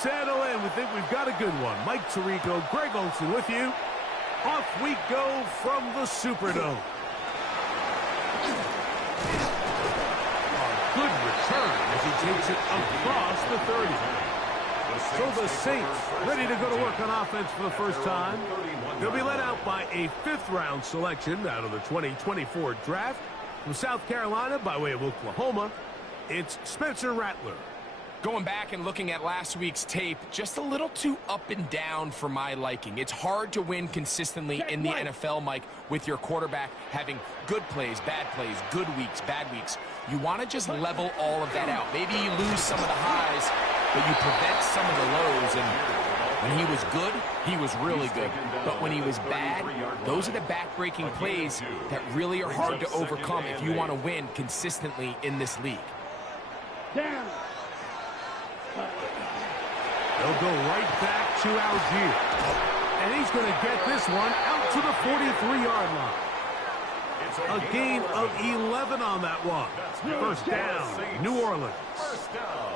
settle in. We think we've got a good one. Mike Tirico, Greg Olson with you. Off we go from the Superdome. A good return as he takes it across the 30. So the Saints ready to go to work on offense for the first time. They'll be led out by a fifth-round selection out of the 2024 draft. From South Carolina by way of Oklahoma, it's Spencer Rattler. Going back and looking at last week's tape, just a little too up and down for my liking. It's hard to win consistently in the NFL, Mike, with your quarterback having good plays, good weeks, bad weeks. You want to just level all of that out. Maybe you lose some of the highs, but you prevent some of the lows. And when he was good, he was really good. But when he was bad, those are the back-breaking plays that really are hard to overcome if you want to win consistently in this league. Down. They'll go right back to Algier. And he's going to get this one out to the 43-yard line. A gain of 11 on that one. First down, New Orleans. First down.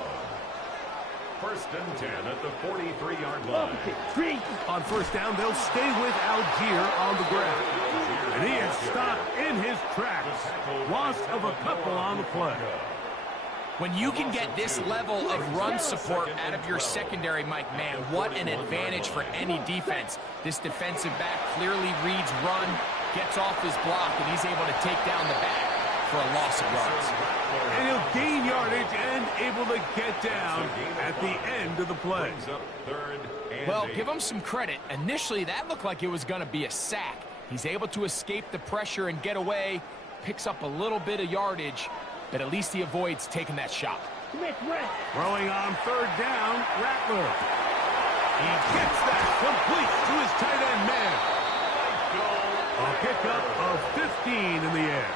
First and 10 at the 43-yard line. On first down, they'll stay with Algier on the ground. And he is stopped in his tracks. Loss of a couple on the play. When you can get this level of run support out of your secondary, Mike, man, what an advantage for any defense. This defensive back clearly reads run, gets off his block, and he's able to take down the back for a loss of yards. And he'll gain yardage and able to get down at the end of the play. Well, give him some credit. Initially, that looked like it was going to be a sack. He's able to escape the pressure and get away, picks up a little bit of yardage, but at least he avoids taking that shot. Throwing on third down, Rattler. He gets that complete to his tight end man. A pickup of 15 in the air.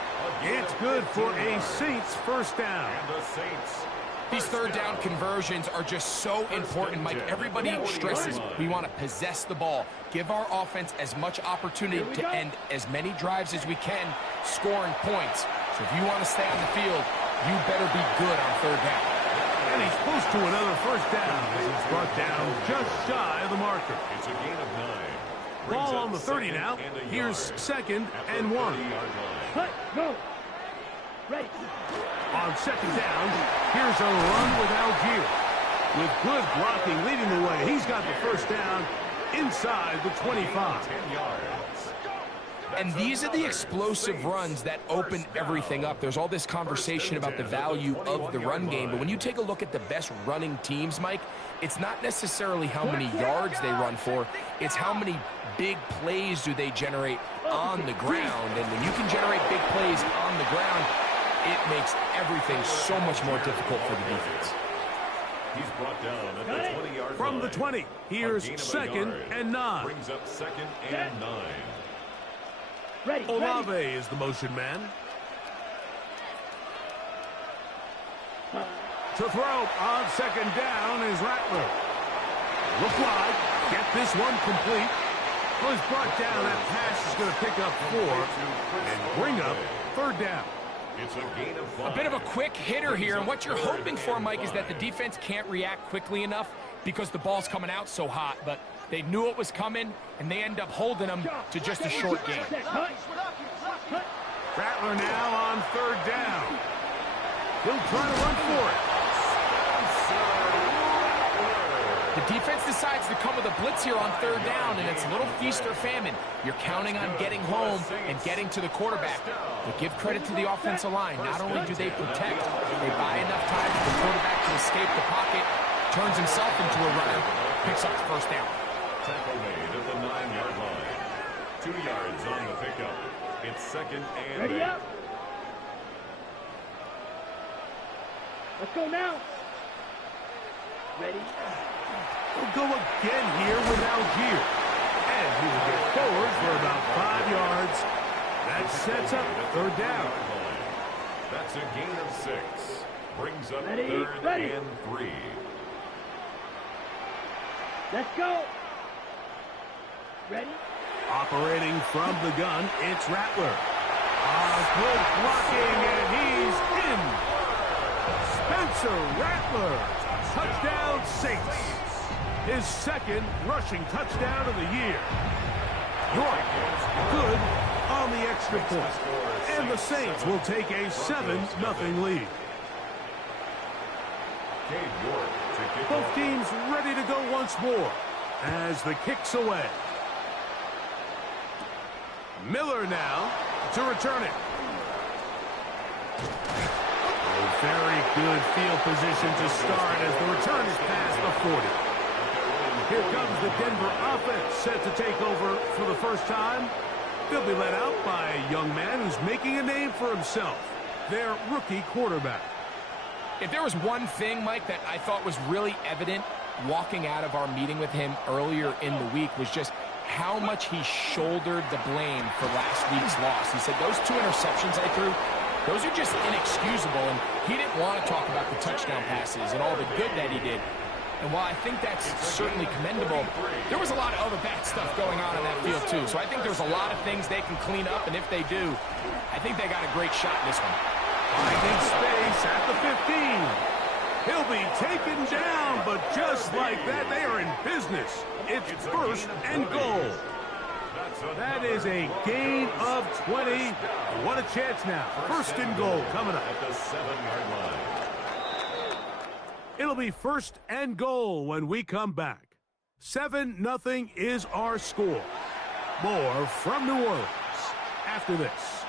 It's good for a Saints first down. These third down conversions are just so important, Mike. Everybody stresses we want to possess the ball, give our offense as much opportunity to end as many drives as we can, scoring points. So if you want to stay on the field, you better be good on third down. And he's close to another first down as it's brought down just shy of the marker. It's a gain of 9. Ball on the 30 now. Here's second and 1. Cut, go. Ready. On second down, here's a run with Algier. With good blocking leading the way, he's got the first down inside the 25. 10 yards. And these are the explosive runs that open everything up. There's all this conversation about the value of the run game, but when you take a look at the best running teams, Mike, it's not necessarily how many yards they run for, it's how many big plays do they generate on the ground. And when you can generate big plays on the ground, it makes everything so much more difficult for the defense. He's brought down at the 20-yard line. From the 20, here's second and 9. Brings up second and 9. Ready. Olave is the motion man. To throw on second down is Rattler. Look wide. Get this one complete. Well, he's brought down. That pass is going to pick up 4 and bring up third down. It's a gain of 5. A bit of a quick hitter here, and what you're hoping for, Mike, is that the defense can't react quickly enough because the ball's coming out so hot, but they knew it was coming, and they end up holding them to just a short game. Rattler now on third down. He'll try to run for it. The defense decides to come with a blitz here on third down, and it's a little feast or famine. You're counting on getting home and getting to the quarterback. But give credit to the offensive line. Not only do they protect, they buy enough time for the quarterback to escape the pocket, turns himself into a runner, picks up the first down. Tackle made at the 9-yard line. 2 yards on the pickup. It's second and 8. Ready up. Let's go now. Ready. We'll go again here with Algier. And he will get forward for about 5 yards. That sets up third down. That's a gain of 6. Brings up Ready, third ready. and 3. Let's go. Ready. Operating from the gun, it's Rattler. Good blocking, and he's in. Spencer Rattler. Touchdown, Saints. his second rushing touchdown of the year. York, good on the extra point. And the Saints will take a 7-0 lead. Both teams ready to go once more as the kick's away. Miller now to return it. A very good field position to start as the return is past the 40. Here comes the Denver offense set to take over for the first time. They'll be led out by a young man who's making a name for himself, their rookie quarterback. If there was one thing, Mike, that I thought was really evident walking out of our meeting with him earlier in the week was just how much he shouldered the blame for last week's loss. He said those 2 interceptions I threw, those are just inexcusable, and he didn't want to talk about the touchdown passes and all the good that he did. And while I think that's certainly commendable, there was a lot of other bad stuff going on in that field, too. So I think there's a lot of things they can clean up, and if they do, I think they got a great shot in this one. Finding space at the 15. He'll be taken down, but just like that, they are in business. It's first and goal. That is a gain of 20. What a chance now. First and goal coming up. At the 7-yard line. It'll be first and goal when we come back. 7-0 is our score. More from New Orleans after this.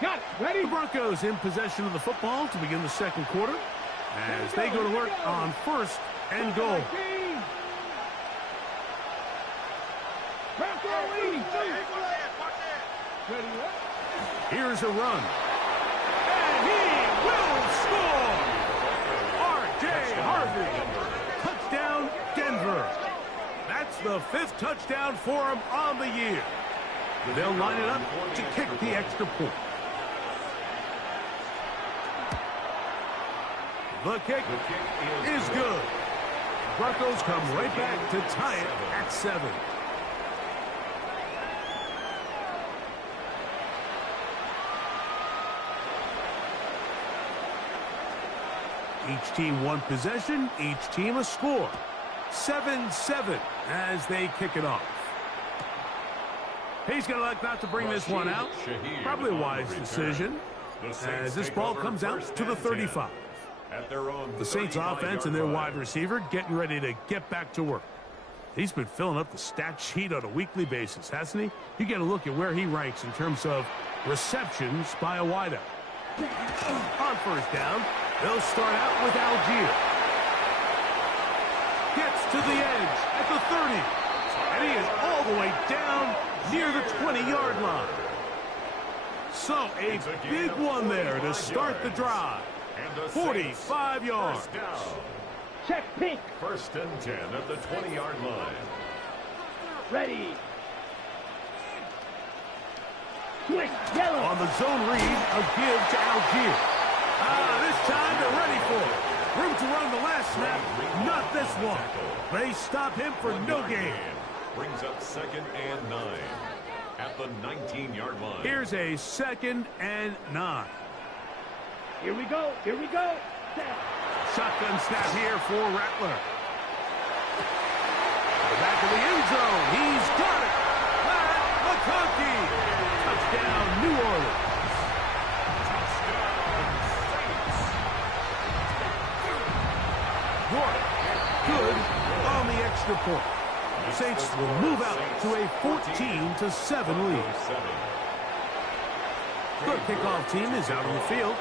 Got it. Ready? The Broncos in possession of the football to begin the second quarter as they go to work on first and goal. Here's a run. And he will score! R.J. Harvey. Touchdown, Denver. That's the 5th touchdown for him on the year. They'll line it up to kick the extra point. The kick is good. Broncos come right back to tie it at 7. Each team one possession, each team a score. 7-7 as they kick it off. He's going to like not to bring this one out. Probably a wise decision as this ball comes out to the 35. The Saints offense and their wide receiver getting ready to get back to work. He's been filling up the stat sheet on a weekly basis, hasn't he? You get a look at where he ranks in terms of receptions by a wideout. On first down, they'll start out with Algier. Gets to the edge at the 30. And he is all the way down near the 20-yard line. So a big one there to start the drive. 45 yards. Check pink. First and 10 at the 20-yard line. Ready. Quick, yellow. On the zone read, a give to Algier. This time they're ready for it. Room to run the last snap, not this one. They stop him for no gain. Brings up 2nd and 9 at the 19-yard line. Here's a 2nd and 9. Here we go. Here we go. Shotgun snap here for Rattler. The back of the end zone. He's got it. Pat McConkey. Touchdown, New Orleans. York, good on the extra point. The Saints will move out to a 14-7 lead. The kickoff team is out on the field.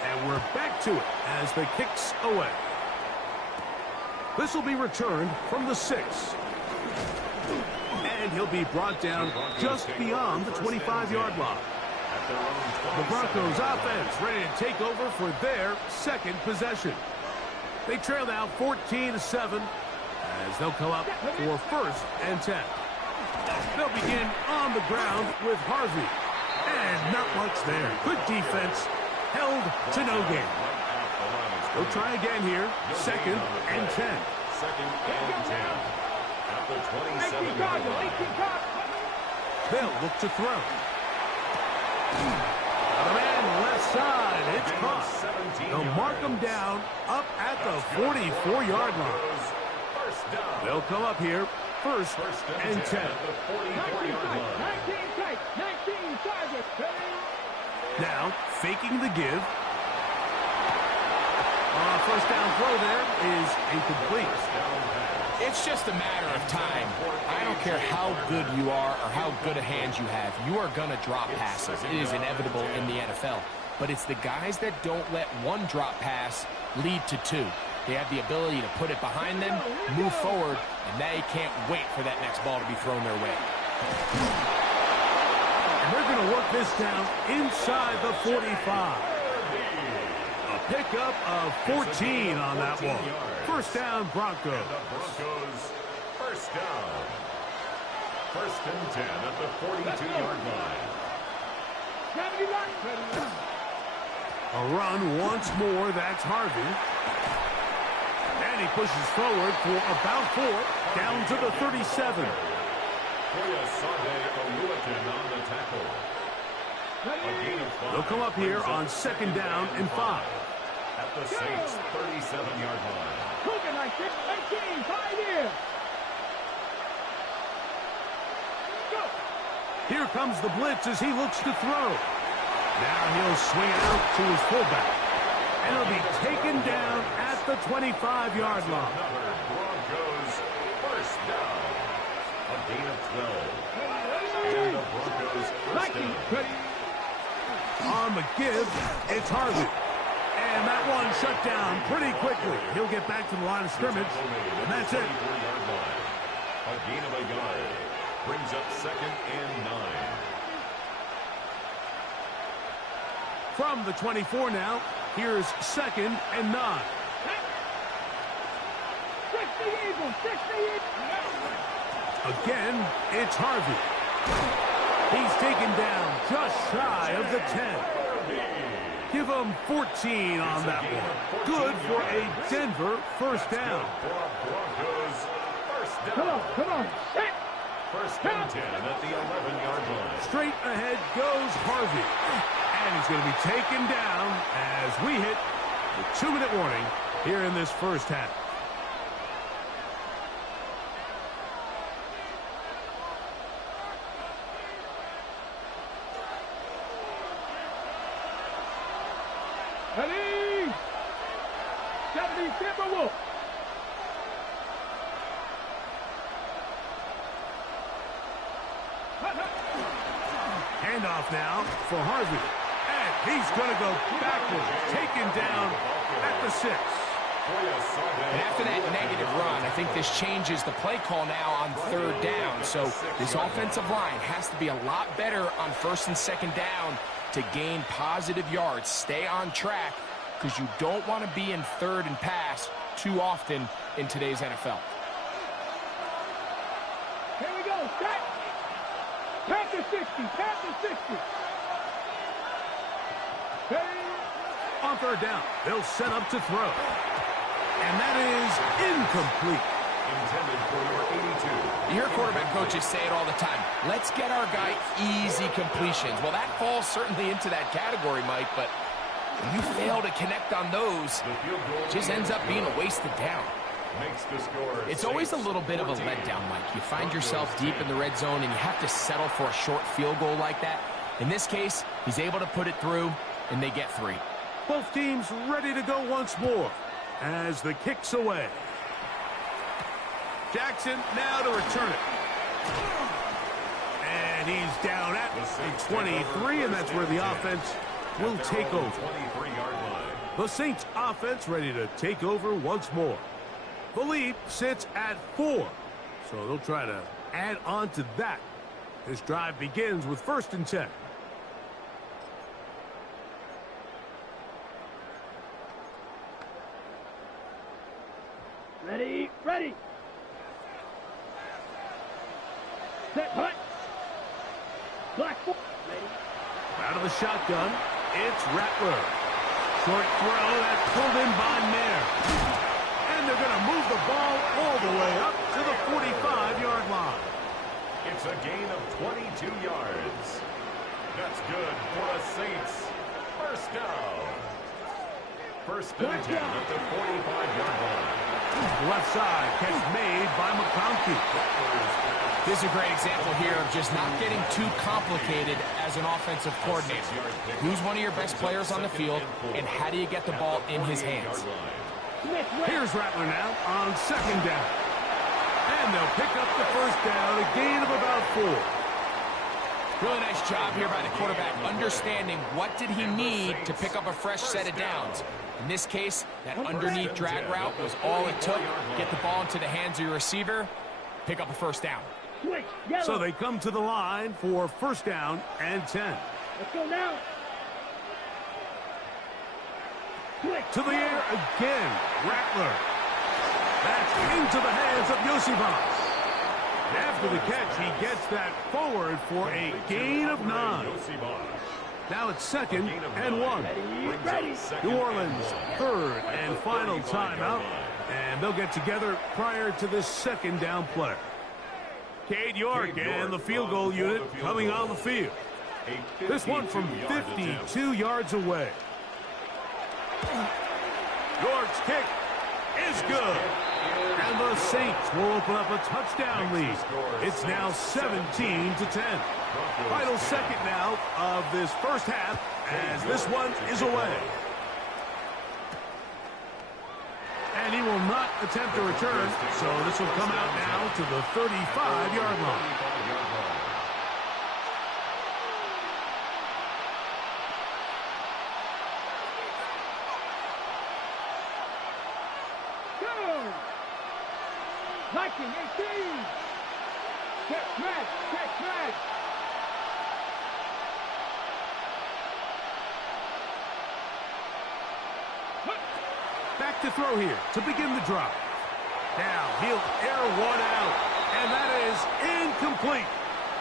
And we're back to it as the kick's away. This will be returned from the 6. And he'll be brought down just beyond the 25-yard line. The Broncos offense ready to take over for their second possession. They trail now 14-7 as they'll come up for first and 10. They'll begin on the ground with Harvey. And not much there. Good defense. Held to no gain. They'll try again here. 2nd and 10. 2nd and 10 at the 27-yard line. They'll look to throw. The man left side. It's caught. They'll mark him down up at the 44-yard line. down. They'll come up here. First and 10. At the 44-yard line. 19 tight, 19 targets. Now, faking the give. First down throw there is incomplete. It's just a matter of time. I don't care how good you are or how good a hand you have. You are going to drop passes. It is inevitable in the NFL. But it's the guys that don't let one drop pass lead to two. They have the ability to put it behind them, move forward, and they can't wait for that next ball to be thrown their way. And they're going to work this down inside the 45. A pickup of 14 on that one. First down, Broncos. And the Broncos, first down. First and 10 at the 42-yard line. A run once more. That's Harvey. And he pushes forward for about 4. Down to the 37. They'll come up here on second down and 5. At the Saints' 37-yard line. Cooking like this, 19, 5 years. Go. Here comes the blitz as he looks to throw. Now he'll swing it out to his fullback. And it'll be taken down at the 25-yard line. Another Broncos first down. A gain of 12. And the Broncos first down. On the give, it's Harvey. And that one shut down pretty quickly. He'll get back to the line of scrimmage, and that's it. A gain of a yard brings up second and 9. From the 24 now, here's second and 9. 60 Eagles, 60 Eagles. Again, it's Harvey. He's taken down just shy of the 10. Give him 14 on that one. Good for a Denver first down. Broncos first down. Come on, set. First and 10 at the 11-yard line. Straight ahead goes Harvey. And he's going to be taken down as we hit the 2-minute warning here in this first half. Ready? 70 Timberwolves. Handoff now for Harvey. And he's going to go backwards. Taken down at the 6. And after that negative run, I think this changes the play call now on third down. So this offensive line has to be a lot better on first and second down to gain positive yards. Stay on track because you don't want to be in third and pass too often in today's NFL. Here we go, set. Panther 60, Panther 60. Ready? On third down, they'll set up to throw. And that is incomplete. Intended for number 82. You hear quarterback coaches say it all the time. Let's get our guy easy completions. Well, that falls certainly into that category, Mike, but when you fail to connect on those, it just ends up being a wasted down. Makes the score. It's always a little bit of a letdown, Mike. You find yourself deep in the red zone, and you have to settle for a short field goal like that. In this case, he's able to put it through, and they get 3. Both teams ready to go once more as the kick's away. Jackson now to return it. And he's down at the 23, and that's where the offense will take over. 23-yard line. The Saints offense ready to take over once more. The lead sits at 4, so they'll try to add on to that. This drive begins with first and 10. Ready, ready. Set, hut. Black foot. Ready. Out of the shotgun, it's Rattler. Short throw, that's pulled in by Mayer. And they're going to move the ball all the way up to the 45-yard line. It's a gain of 22 yards. That's good for the Saints. First down. First and 10 at the 45-yard line. Left side, catch made by McConkey. This is a great example here of just not getting too complicated as an offensive coordinator. Who's one of your best players on the field, and how do you get the ball in his hands? Here's Rattler now on second down. And they'll pick up the first down, a gain of about 4. Really nice job here by the quarterback, understanding what did he need to pick up a fresh set of downs. In this case, that underneath drag route was all it took. Get the ball into the hands of your receiver, pick up a first down. So they come to the line for first down and 10. Let's go now. To the air again, Rattler. That's into the hands of Yosivas. After the catch, he gets that forward for a gain of 9. Now it's second and 1. New Orleans, third and final timeout. And they'll get together prior to this second down play. Cade York and the field goal unit coming on the field. This one from 52 yards away. York's kick is good. And the Saints will open up a touchdown lead. It's now 17-10. Final second now of this first half as this one is away. And he will not attempt a return, so this will come out now to the 35-yard line. Viking 18. Check smash. Check smash. Back to throw here to begin the drive. Now he'll air one out, and that is incomplete.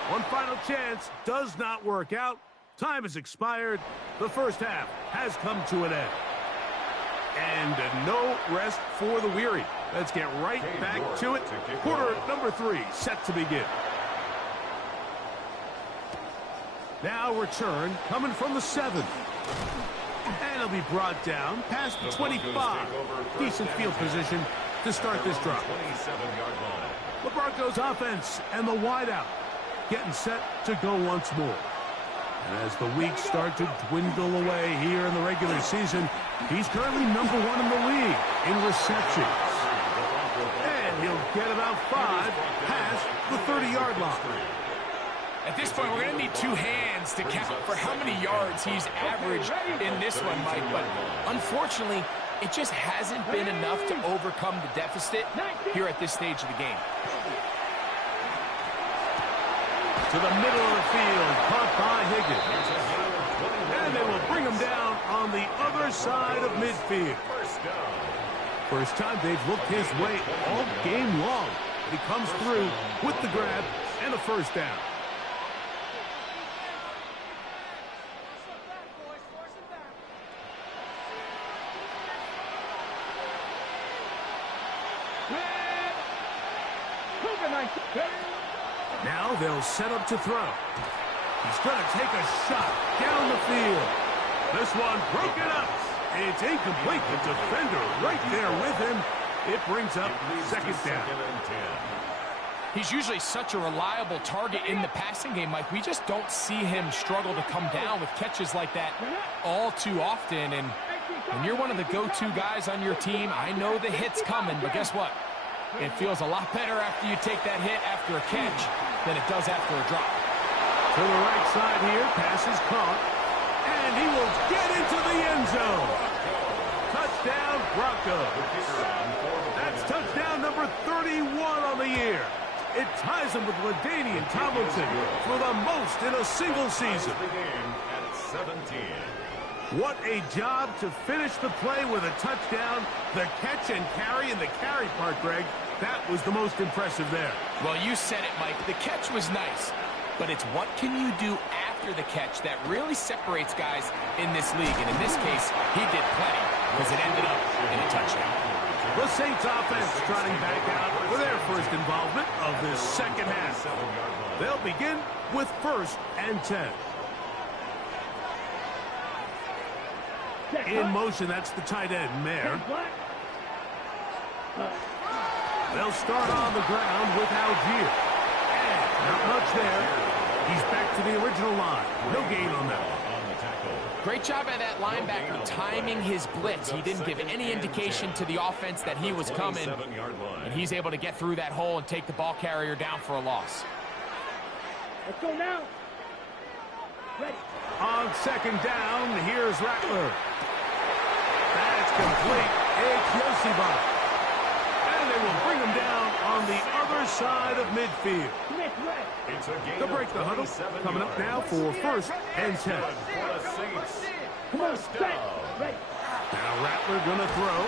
One final chance does not work out. Time has expired. The first half has come to an end. And no rest for the weary. Let's get right back to it. Quarter number 3 set to begin. Now return coming from the 7. And it'll be brought down past the 25. Decent field position to start this drive. The Broncos offense and the wideout getting set to go once more. And as the weeks start to dwindle away here in the regular season, he's currently number 1 in the league in receptions. And he'll get about 5 past the 30-yard line. At this point, we're going to need 2 hands to count for how many yards he's averaged in this one, Mike. But unfortunately, it just hasn't been enough to overcome the deficit here at this stage of the game. To the middle of the field, caught by Higgins. And they will bring him down on the other side of midfield. First time they've looked his way all game long. He comes through with the grab and a first down. Now they'll set up to throw. He's going to take a shot down the field. This one broken up. It's incomplete. The defender right there with him. It brings up second down. He's usually such a reliable target in the passing game, Mike. We just don't see him struggle to come down with catches like that all too often. And when you're one of the go-to guys on your team, I know the hit's coming, but guess what? It feels a lot better after you take that hit after a catch than it does after a drop. To the right side here, pass is caught, and he will get into the end zone. Touchdown, Broncos. That's touchdown number 31 on the year. It ties him with LaDainian Tomlinson for the most in a single season. What a job to finish the play with a touchdown. The catch and carry, and the carry part, Greg, that was the most impressive there. Well, you said it, Mike. The catch was nice, but it's what can you do after the catch that really separates guys in this league. And in this case, he did plenty because it ended up in a touchdown. The Saints offense trotting back out for their first involvement of this second half. They'll begin with first and 10. In motion, that's the tight end, Mayer. They'll start on the ground with Algier. And not much there. He's back to the original line. No gain on that one. Great job by that linebacker timing his blitz. He didn't give any indication to the offense that he was coming. And he's able to get through that hole and take the ball carrier down for a loss. Let's go now. Ready. On second down, here's Rattler. That's complete. It's Yosiba. And they will bring him down on the other side of midfield. They'll break the huddle. Coming up now for first and 10. Come on, set. Ready. Now Rattler gonna throw.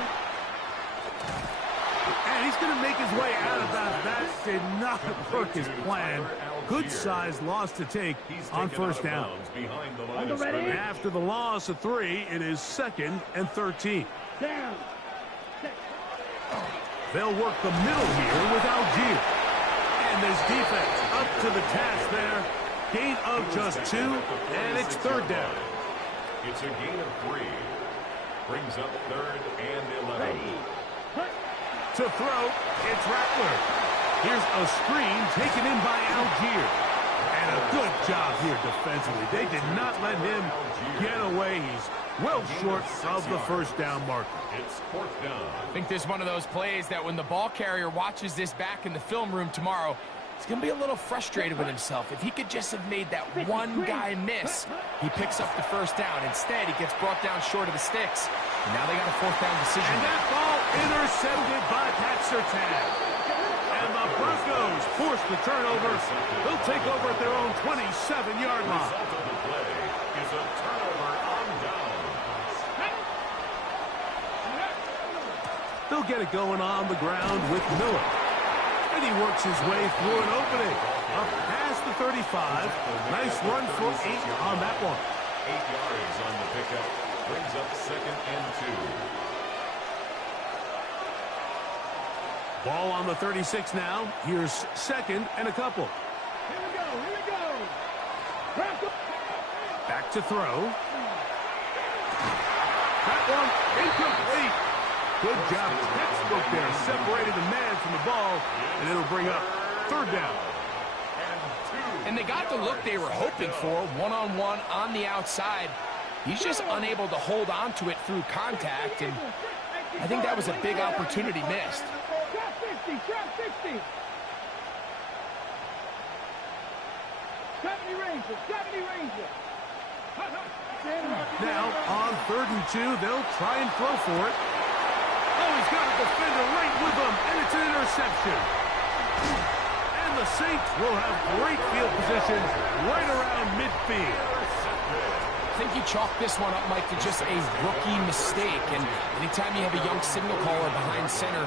And he's gonna make his way out of bounds. That did not work as planned. Good size loss to take on first down. After the loss of 3, it is 2nd and 13. Down. They'll work the middle here with Algier. And this defense up to the task there. Gain of just 2, and it's 3rd down. It's a gain of 3. Brings up 3rd and 11. To throw, it's Rattler. Here's a screen taken in by Algier. And a good job here defensively. They did not let him get away. He's well short of the first down marker. It's 4th down. I think this is one of those plays that when the ball carrier watches this back in the film room tomorrow, he's going to be a little frustrated with himself. If he could just have made that one guy miss, he picks up the first down. Instead, he gets brought down short of the sticks. And now they got a 4th down decision. And that ball intercepted by Pat Surtain. And the Broncos force the turnover. They'll take over at their own 27-yard line. The result of the play is a turnover on downs. They'll get it going on the ground with Miller. And he works his way through an opening. Up past the 35. Nice run for 8 on that one. 8 yards on the pickup. Brings up 2nd and 2. Ball on the 36 now. Here's 2nd and a couple. Here we go. Back to throw. That one incomplete. Good job. Textbook there. Separated the man from the ball. And it'll bring up 3rd down. And they got the look they were hoping for, one-on-one on the outside. He's just unable to hold on to it through contact, and I think that was a big opportunity missed. Trap 60, trap 60. 70 Ranger. Now, on 3rd and 2, they'll try and throw for it. Oh, he's got a defender right with him, and it's an interception. And the Saints will have great field position right around midfield. I think you chalk this one up, Mike, to just a rookie mistake. And anytime you have a young signal caller behind center,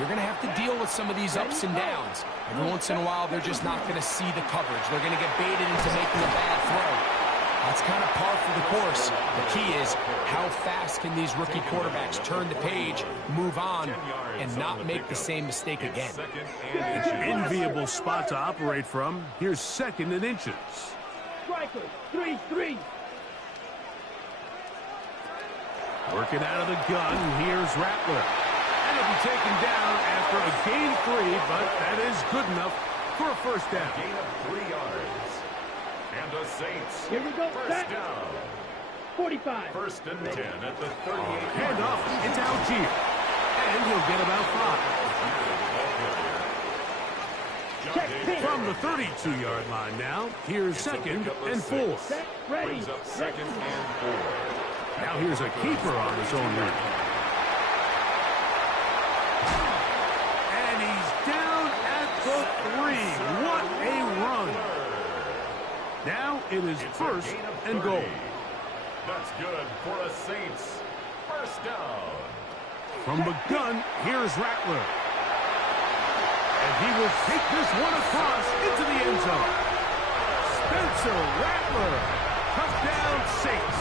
you're going to have to deal with some of these ups and downs. Every once in a while, they're just not going to see the coverage. They're going to get baited into making a bad throw. That's kind of par for the course. The key is how fast can these rookie quarterbacks turn the page, move on, and not make the same mistake again. It's an enviable spot to operate from. Here's 2nd and inches. Striker, 3-3. Working out of the gun, here's Rattler. And he'll be taken down after a gain of 3, but that is good enough for a first down. Gain of 3 yards. And the Saints. Here we go. First down. 45. 1st and 10 at the 38. Hand off. It's Algier. And he'll get about 5. From the 32-yard line now, here's 2nd and 4. Set, ready. Brings up 2nd and 4. Now here's a keeper on his own route. And he's down at the 3. What a run. Now it is 1st and goal. That's good for the Saints. First down. From the gun, here's Rattler. And he will take this one across into the end zone. Spencer Rattler. Touchdown, Saints.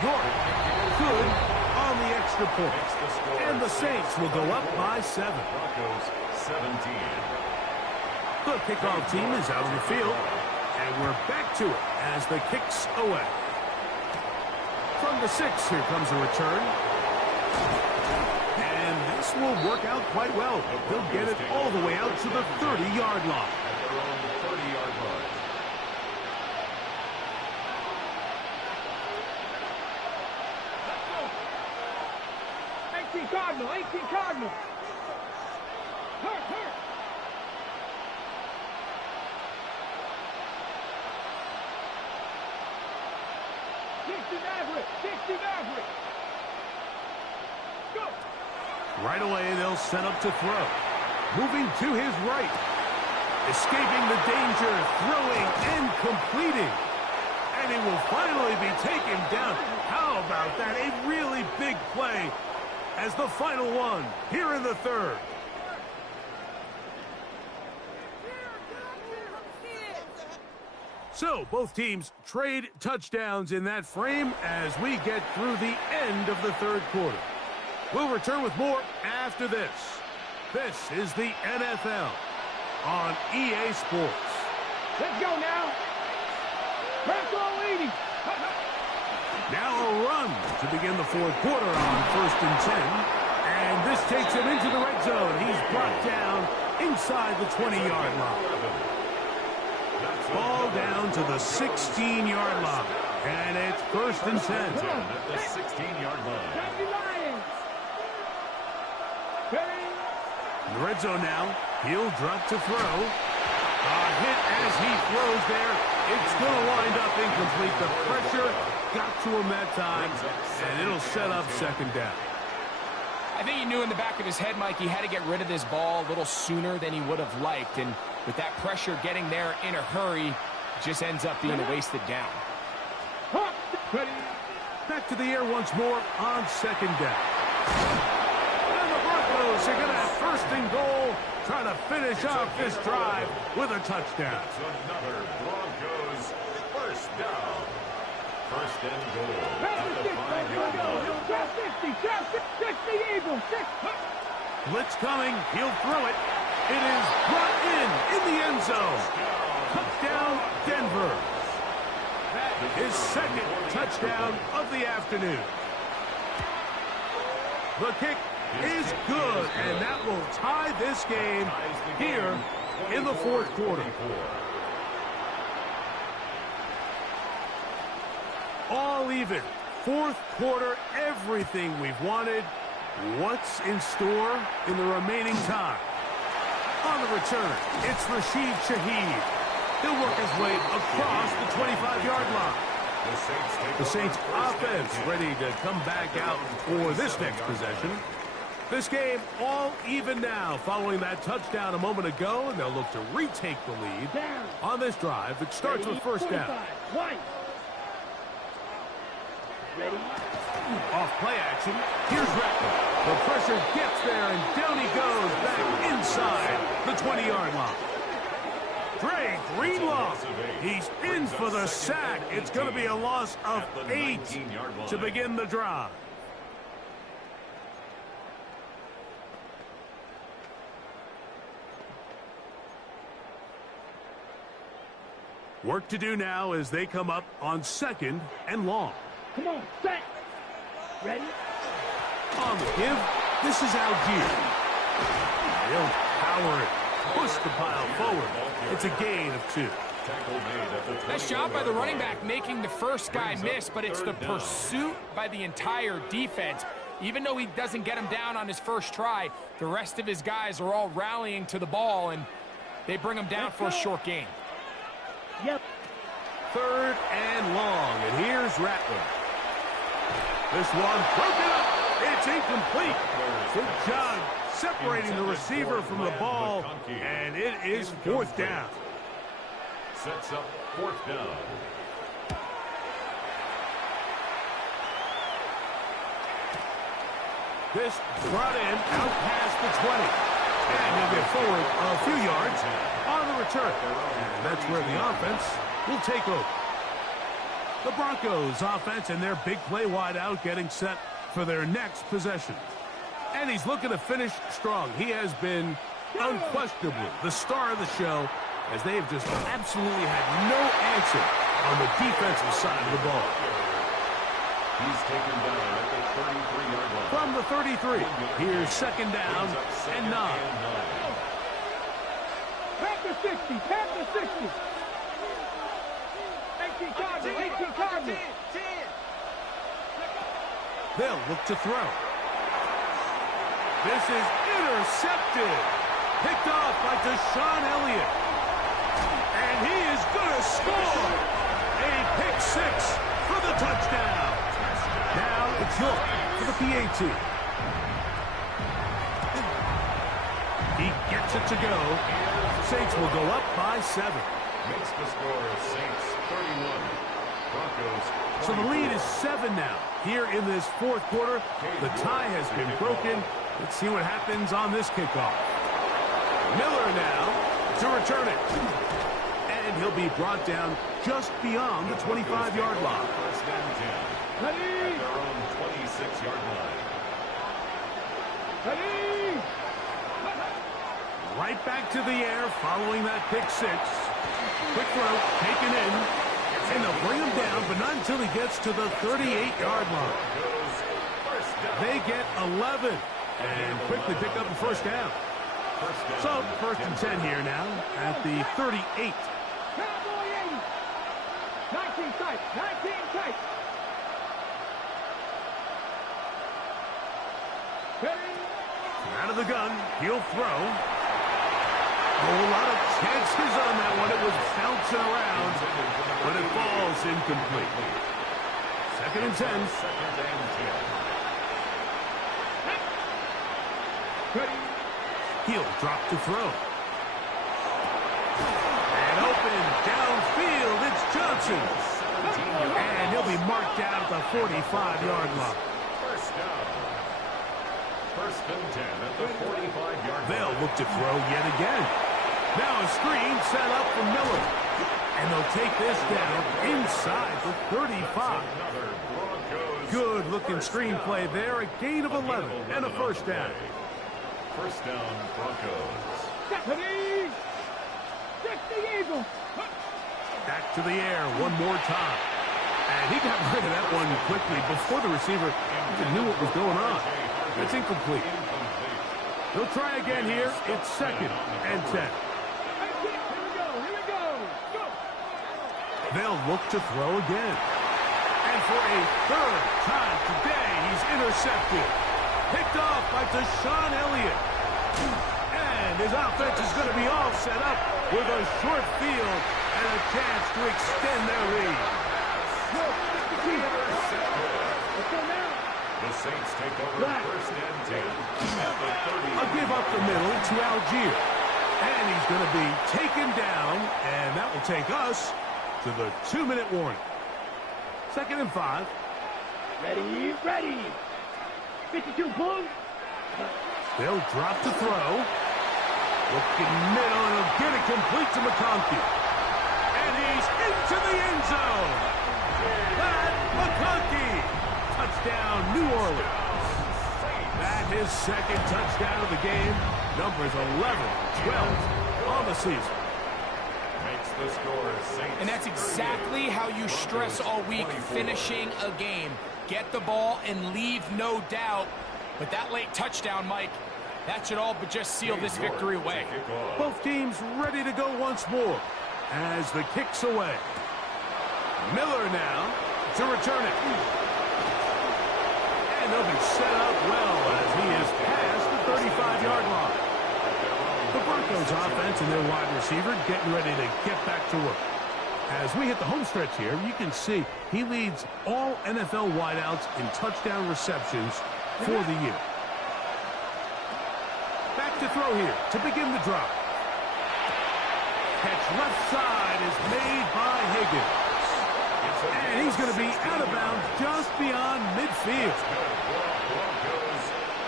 York, good on the extra point. And the Saints will go up by 7. Broncos 17. The kickoff team is out on the field. And we're back to it as the kick's away. From the 6, here comes a return. And this will work out quite well. He'll get it all the way out to the 30-yard line. At their own 30-yard line. Cardinal, 18 Cardinal. Hurt. 60 Maverick. Go. Right away, they'll set up to throw. Moving to his right. Escaping the danger, throwing and completing. And he will finally be taken down. How about that? A really big play as the final one here in the 3rd. So both teams trade touchdowns in that frame as we get through the end of the 3rd quarter. We'll return with more after this. This is the NFL on EA Sports. Let's go now. Press all 80. Now a run to begin the 4th quarter on 1st and 10. And this takes him into the red zone. He's brought down inside the 20-yard line. Ball down to the 16-yard line. And it's 1st and 10. At the 16-yard line. In the red zone now. He'll drop to throw. A hit as he throws there. It's going to wind up incomplete. The pressure got to him that time, and it'll set up 2nd down. I think he knew in the back of his head, Mike, he had to get rid of this ball a little sooner than he would have liked. And with that pressure getting there in a hurry, it just ends up being a wasted down. Back to the air once more on 2nd down. And the Broncos are going to have 1st and goal, trying to finish off this drive with a touchdown. That's another Broncos 1st down. 1st and goal. At the 5-yard line. 60 Eagles. Blitz coming. He'll throw it. It is brought in the end zone. Touchdown, Denver. His 2nd touchdown of the afternoon. The kick is good, and that will tie this game here in the 4th quarter. All even. 4th quarter, everything we've wanted. What's in store in the remaining time? On the return, it's Rashid Shaheed. He'll work his way across the 25-yard line. The Saints offense ready to come back out for this next possession. This game all even now following that touchdown a moment ago, and they'll look to retake the lead on this drive that starts with 1st down. Ready? Off play action. Here's Rattler. The pressure gets there, and down he goes back inside the 20-yard line. Dre Greenlaw. He's in for the sack. It's going to be a loss of 8 to begin the drive. Work to do now as they come up on 2nd and long. Come on, set. Ready? On the give, this is Algier. He'll power it, push the pile forward. It's a gain of 2. Nice job by the running back making the first guy miss, but it's the pursuit by the entire defense. Even though he doesn't get him down on his first try, the rest of his guys are all rallying to the ball, and they bring him down for a short gain. Yep. 3rd and long, and here's Rattler. This one broken up. It's incomplete. Good job separating the receiver from the ball, and it is 4th down. Sets up 4th down. This brought in out past the 20. And he'll get forward a few yards on the return. And that's where the offense will take over. The Broncos offense and their big play wide out getting set for their next possession. And he's looking to finish strong. He has been unquestionably the star of the show as they've just absolutely had no answer on the defensive side of the ball. He's taken down at the 33-yard line. From the 33, here's second down and 9. Panther 60, Panther 60. 18 Cardinals, 18 Cardinals. They'll look to throw. This is intercepted. Picked off by Deshaun Elliott. And he is going to score. A pick six for the touchdown. Now it's York for the PAT. He gets it to go. Saints will go up by 7. Makes the score Saints 31. Broncos 24. So the lead is 7 now. Here in this fourth quarter, the tie has been broken. Let's see what happens on this kickoff. Miller now to return it. And he'll be brought down just beyond the 25-yard line. First and 10. At their own 26-yard line. Right back to the air following that pick six. Quick throw, taken in. And they'll bring him down, but not until he gets to the 38-yard line. They get 11 and quickly pick up the first down. So, first and 10 here now at the 38. Cowboy 80. 19 tight, 19 tight. Out of the gun, he'll throw. A whole lot of chances on that one. It was bouncing around, but it falls incomplete. Second and 10. Second and 10. He'll drop to throw. And open downfield, it's Johnson. And he'll be marked down at the 45-yard line. First down. First and 10 at the 45-yard line. They'll look to throw yet again. Now a screen set up for Miller. And they'll take this down inside the 35. Good-looking screenplay there. A gain of 11 and a first down. First down, Broncos. Back to the air one more time. And he got rid of that one quickly before the receiver even knew what was going on. It's incomplete. They'll try again here. It's second and 10. They'll look to throw again. And for a third time today, he's intercepted. Picked off by Deshaun Elliott. And his offense is going to be all set up with a short field and a chance to extend their lead. The Saints take over first and 10 at the 30. A give up the middle to Algier. And he's going to be taken down, and that will take us to the 2-minute warning. Second and 5. Ready. 52 Bulls. They'll drop to throw. Looking middle, and he'll get it complete to McConkey. And he's into the end zone. Pat McConkey. Touchdown, New Orleans. That his second touchdown of the game. Numbers 11, 12 on the season. Makes the score Saints. And that's exactly how you stress all week, finishing a game. Get the ball and leave no doubt. But that late touchdown, Mike, that should all but just seal this victory away. Both teams ready to go once more as the kick's away. Miller now to return it. And they'll be set up well as he is past the 35-yard line. The Broncos offense and their wide receiver getting ready to get back to work. As we hit the home stretch here, you can see he leads all NFL wideouts in touchdown receptions for the year. Back to throw here to begin the drop. Catch left side is made by Higgins. And he's going to be out of bounds just beyond midfield.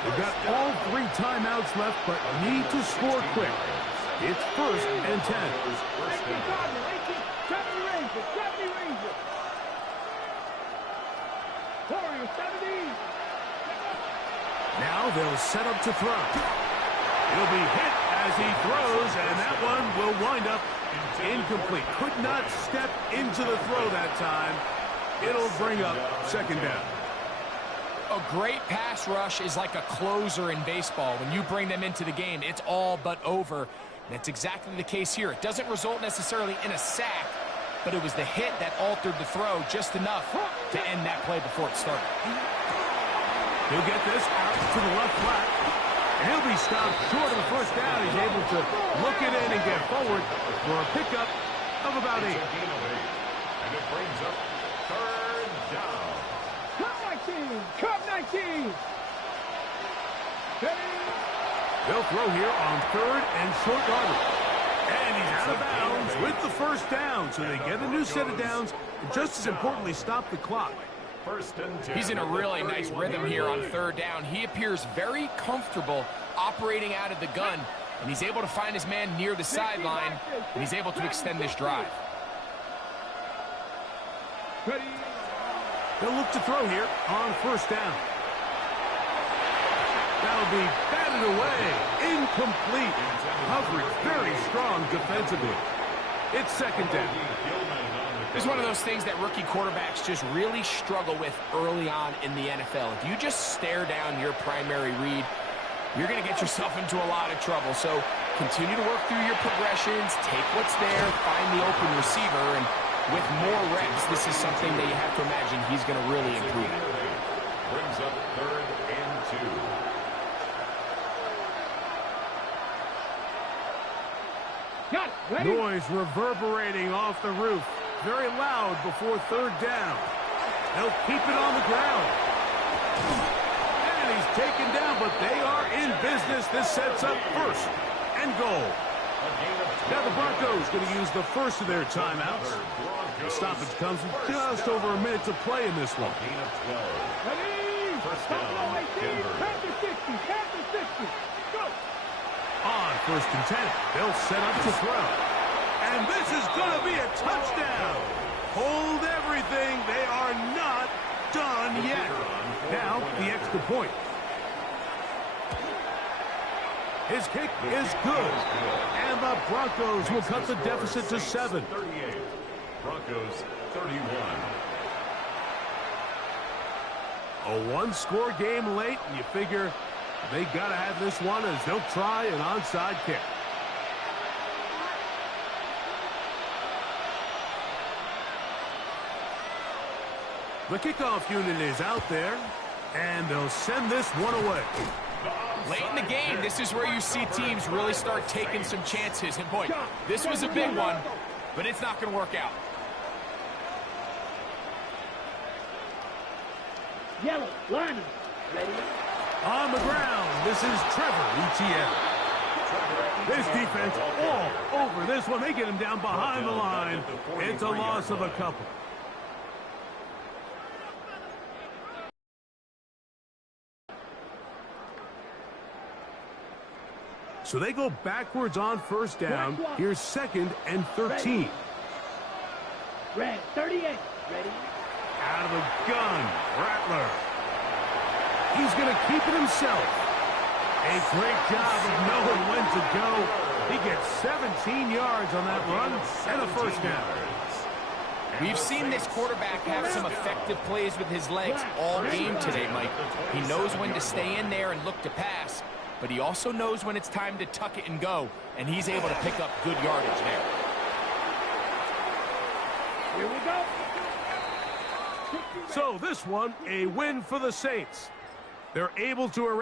They've got all 3 timeouts left, but need to score quick. It's first and 10. Now they'll set up to throw. He'll be hit as he throws, and that one will wind up incomplete. Could not step into the throw that time. It'll bring up second down. A great pass rush is like a closer in baseball. When you bring them into the game, it's all but over. That's exactly the case here. It doesn't result necessarily in a sack, but it was the hit that altered the throw just enough to end that play before it started. He'll get this out to the left flat. And he'll be stopped short of the first down. He's able to look it in and get forward for a pickup of about 8. And it brings up 3rd down. Cup 19! Cup 19! They'll throw here on 3rd and short yardage. And he's out of bounds with the first down. So they get a new set of downs. And just as importantly, stop the clock. He's in a really nice rhythm here on 3rd down. He appears very comfortable operating out of the gun, and he's able to find his man near the sideline, and he's able to extend this drive. They'll look to throw here on 1st down. That'll be batted away. Incomplete. Coverage very strong defensively. It's 2nd down. This is one of those things that rookie quarterbacks just really struggle with early on in the NFL. If you just stare down your primary read, you're going to get yourself into a lot of trouble. So continue to work through your progressions, take what's there, find the open receiver, and with more reps, this is something that you have to imagine he's going to really improve. Brings up 3rd and 2. Got it. Ready? Noise reverberating off the roof. Very loud before 3rd down. They'll keep it on the ground. And he's taken down, but they are in business. This sets up 1st and goal. Now the Broncos going to use the first of their timeouts. The stoppage comes with just over a minute to play in this one. Ready? First Top down, 19, Denver. Panther 60, Panther 60. Go! On 1st and 10, they'll set up to throw. And this is going to be a touchdown. Hold everything. They are not done yet. Now, the extra point. His kick is good. And the Broncos will cut the deficit to 7. 38. Broncos 31. A one-score game late, and you figure they got to have this one as they'll try an onside kick. The kickoff unit is out there, and they'll send this one away. Late in the game, this is where you see teams really start taking some chances. And boy, this was a big one, but it's not going to work out. Yellow, lineman. Ready? On the ground, this is Trevor Etienne. This defense all over this one. They get him down behind the line. It's a loss of a couple. So they go backwards on 1st down. Here's 2nd and 13. Red, 38. Ready? Out of the gun, Rattler. He's going to keep it himself. A great job of knowing when to go. He gets 17 yards on that run and a 1st down. We've seen this quarterback have some effective plays with his legs all game today, Mike. He knows when to stay in there and look to pass, but he also knows when it's time to tuck it and go, and he's able to pick up good yardage there. Here we go. So this one, a win for the Saints. They're able to arrange